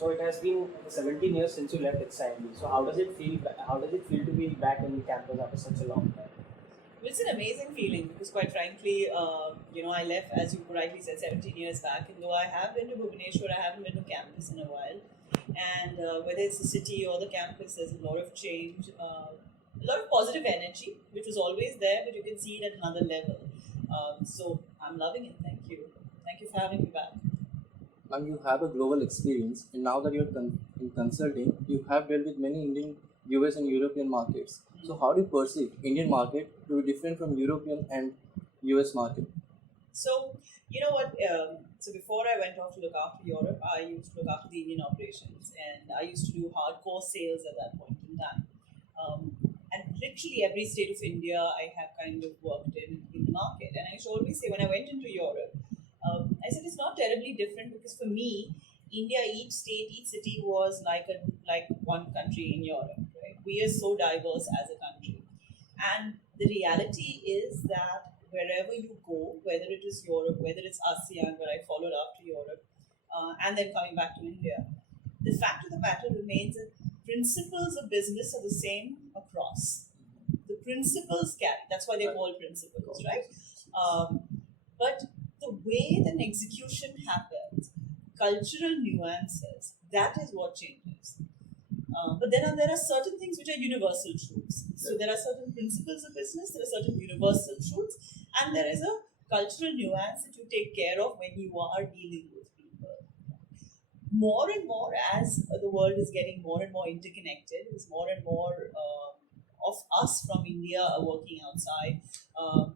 So it has been 17 years since you left XIMB. So how does it feel? How does it feel to be back in campus after such a long time? It's an amazing feeling because, quite frankly, I left, as you rightly said, 17 years back. And though I have been to Bhubaneswar, I haven't been to campus in a while. And whether it's the city or the campus, there's a lot of change, a lot of positive energy, which was always there, but you can see it at another level. So I'm loving it. Thank you. Thank you for having me back. And you have a global experience, and now that you're in consulting, you have dealt with many Indian, US, and European markets. So, how do you perceive Indian market to be different from European and US market? So, you know what? So, before I went off to look after Europe, I used to look after the Indian operations, and I used to do hardcore sales at that point in time. Um, and literally every state of India, I have kind of worked in the market. And I used to always say, when I went into Europe, I said it's not terribly different because for me, India, each state, each city was like one country in Europe. Right? We are so diverse as a country, and the reality is that wherever you go, whether it is Europe, whether it's ASEAN, where I followed after Europe, and then coming back to India, the fact of the matter remains that principles of business are the same across. The principles carry. That's why they're called principles, right? But the way that execution happens, cultural nuances, that is what changes. But then there are certain things which are universal truths. So there are certain principles of business, there are certain universal truths, and there is a cultural nuance that you take care of when you are dealing with people. More and more, as the world is getting more and more interconnected, as more and more of us from India are working outside.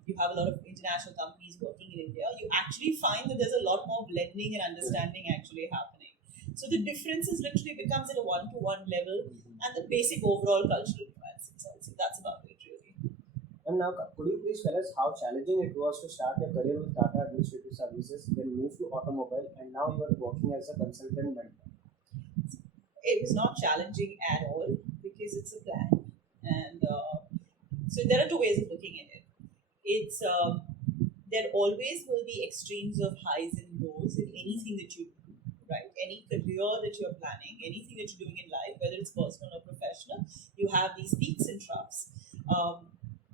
You have a lot of international companies working in India. You actually find that there's a lot more blending and understanding actually happening. So the differences literally becomes at a one-to-one level, and the basic overall cultural nuances. So that's about it, really. And now, could you please tell us how challenging it was to start your career with Tata Administrative Services, then move to automobile, and now you are working as a consultant mentor? It was not challenging at all because it's a plan, and so there are two ways of looking at it. It's there always will be extremes of highs and lows in anything that you do, right? Any career that you're planning, anything that you're doing in life, whether it's personal or professional, you have these peaks and troughs,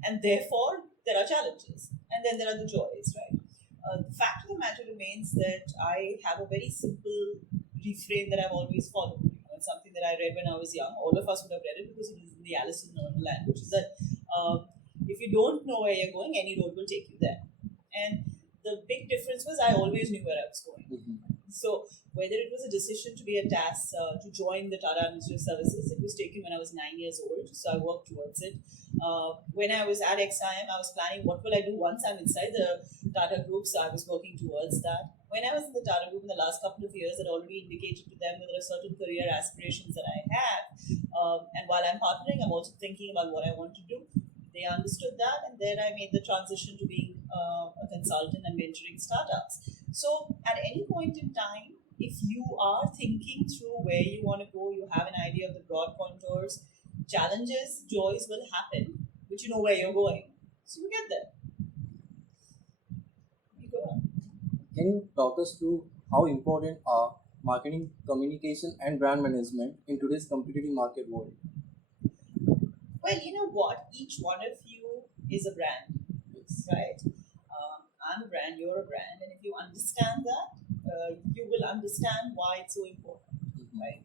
and therefore there are challenges, and then there are the joys, right? The fact of the matter remains that I have a very simple refrain that I've always followed. It's something that I read when I was young. All of us would have read it because it is in the Alice in Wonderland, which is that if you don't know where you're going, any road will take you there. And the big difference was I always knew where I was going. So whether it was a decision to be a TAS, to join the Tata Administrative Services, it was taken when I was 9 years old. So I worked towards it. When I was at XIM, I was planning what will I do once I'm inside the Tata Group. So I was working towards that. When I was in the Tata Group in the last couple of years, I'd already indicated to them that there are certain career aspirations that I have. And while I'm partnering, I'm also thinking about what I want to do. They understood that, and then I made the transition to being a consultant and mentoring startups. So at any point in time, if you are thinking through where you want to go, you have an idea of the broad contours, challenges, joys will happen, but you know where you're going. So you get there. You go on. Can you talk us through how important are marketing, communication, and brand management in today's competitive market world? Well, you know what? Each one of you is a brand, right? I'm a brand, you're a brand, and if you understand that, you will understand why it's so important, right?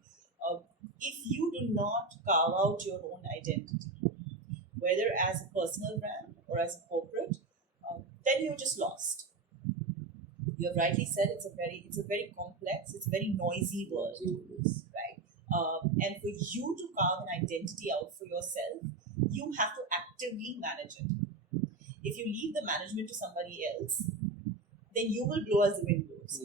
If you do not carve out your own identity, whether as a personal brand or as a corporate, then you're just lost. You have rightly said it's a very complex, it's a very noisy world, right? And for you to carve an identity out for yourself, you have to actively manage it. If you leave the management to somebody else, then you will blow as the wind blows,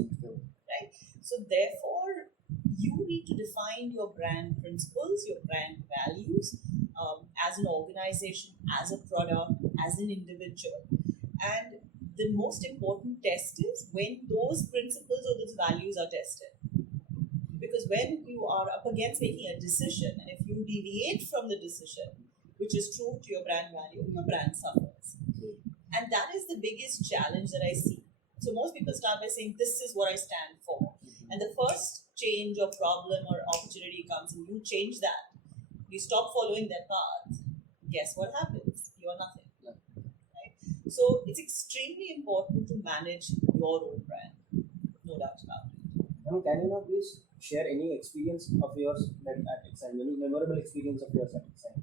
right? So therefore, you need to define your brand principles, your brand values, as an organization, as a product, as an individual. And the most important test is when those principles or those values are tested. Because when you are up against making a decision, and if you deviate from the decision, which is true to your brand value, your brand suffers. And that is the biggest challenge that I see. So most people start by saying, this is what I stand for. And the first change or problem or opportunity comes and you change that, you stop following that path, guess what happens? You're nothing. Yeah. Right? So it's extremely important to manage your own brand, no doubt about it. Can you now please share any experience of yours that at Exam, any memorable experience of yours at Exam?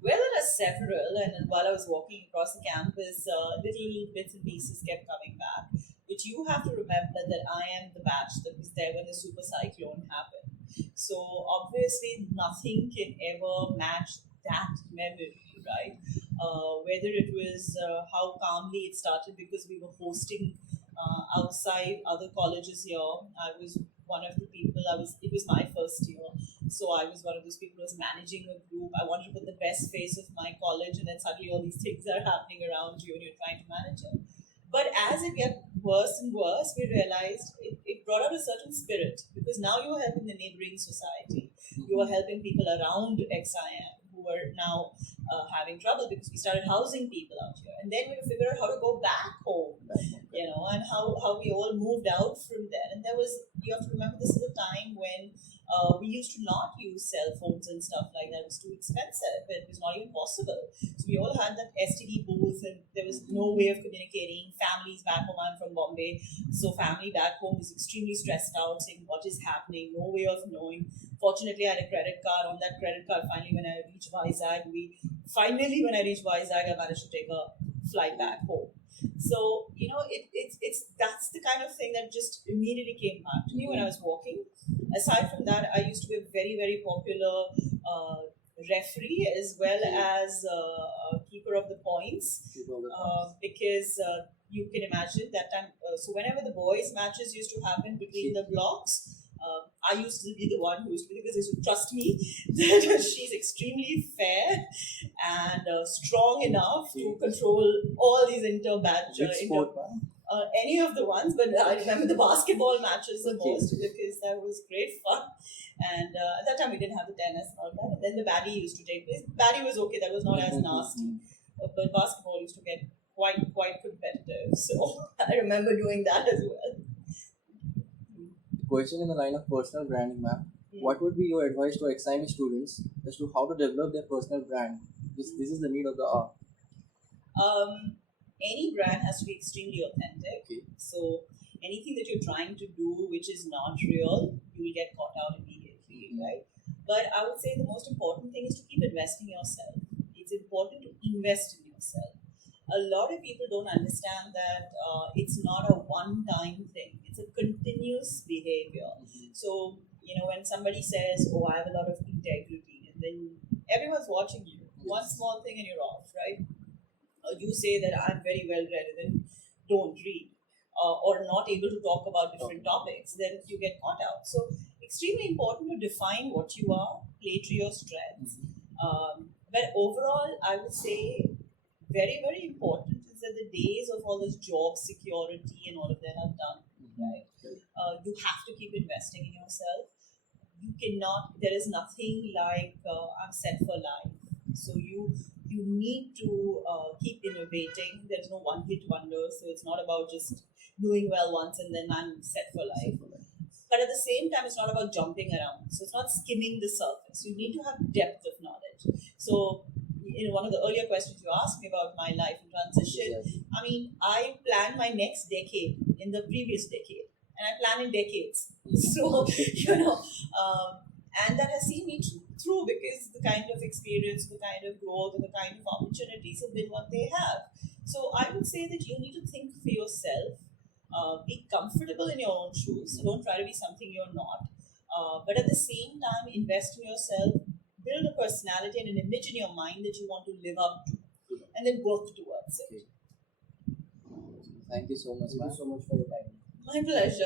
Well, there are several, and while I was walking across the campus, little bits and pieces kept coming back. But you have to remember that I am the batch that was there when the super cyclone happened. So obviously, nothing can ever match that memory, right? Whether it was how calmly it started because we were hosting outside other colleges here. I was one of the people. It was my first year, so I was one of those people who was managing a group. I wanted to put the best face of my college, and then suddenly all these things are happening around you, and you're trying to manage it. But as it got worse and worse, we realized it brought out a certain spirit because now you are helping the neighboring society. You are helping people around XIM who are now having trouble because we started housing people out here. And then we figured out how to go back home, and how we all moved out from there. And you have to remember, this is a time when we used to not use cell phones and stuff like that. It was too expensive. It was not even possible. So we all had that STD booth, and there was no way of communicating. Families back home, I'm from Bombay, so family back home is extremely stressed out, saying what is happening, no way of knowing. Fortunately, I had a credit card. On that credit card, finally, when I reached Vizag, I managed to take a flight back home. So it's that's the kind of thing that just immediately came back to me when I was walking. Aside from that, I used to be a very, very popular referee as well as a keeper of the points because you can imagine that time. So whenever the boys' matches used to happen between the blocks, I used to be the one who used to, because they used to trust me that she's extremely fair and strong enough to control all these any of the ones, but I remember the basketball matches the most because that was great fun. And at that time, we didn't have the tennis and all that. And then the baddie used to take place. Baddie was okay; that was not as nasty. But basketball used to get quite competitive. So I remember doing that as well. Question in the line of personal branding, ma'am. What would be your advice to XIM students as to how to develop their personal brand? This is the need of the hour. Any brand has to be extremely authentic. Okay. So anything that you're trying to do which is not real, you will get caught out immediately, right? But I would say the most important thing is to keep investing in yourself. It's important to invest in yourself. A lot of people don't understand that it's not a one-time thing. It's a continuous behavior. So, when somebody says, oh, I have a lot of integrity, and then everyone's watching you. One small thing and you're off, right? You say that I'm very well read and then don't read or not able to talk about different topics, then you get caught out. So extremely important to define what you are, play to your strengths. But overall, I would say very, very important is that the days of all this job security and all of that are done, right? You have to keep investing in yourself. You cannot, there is nothing like I'm set for life. So you need to keep innovating. There's no one hit wonder. So it's not about just doing well once and then I'm set for life. But at the same time, it's not about jumping around. So it's not skimming the surface. You need to have depth of knowledge. So in one of the earlier questions you asked me about my life in transition, I mean, I planned my next decade in the previous decade. And I plan in decades. So, and that has seen me through because the kind of experience, the kind of growth, and the kind of opportunities have been what they have. So I would say that you need to think for yourself, be comfortable in your own shoes. So don't try to be something you're not. But at the same time, invest in yourself, build a personality and an image in your mind that you want to live up to, and then work towards it. Thank you so much, Thank ma'am. you so much for your time. My pleasure.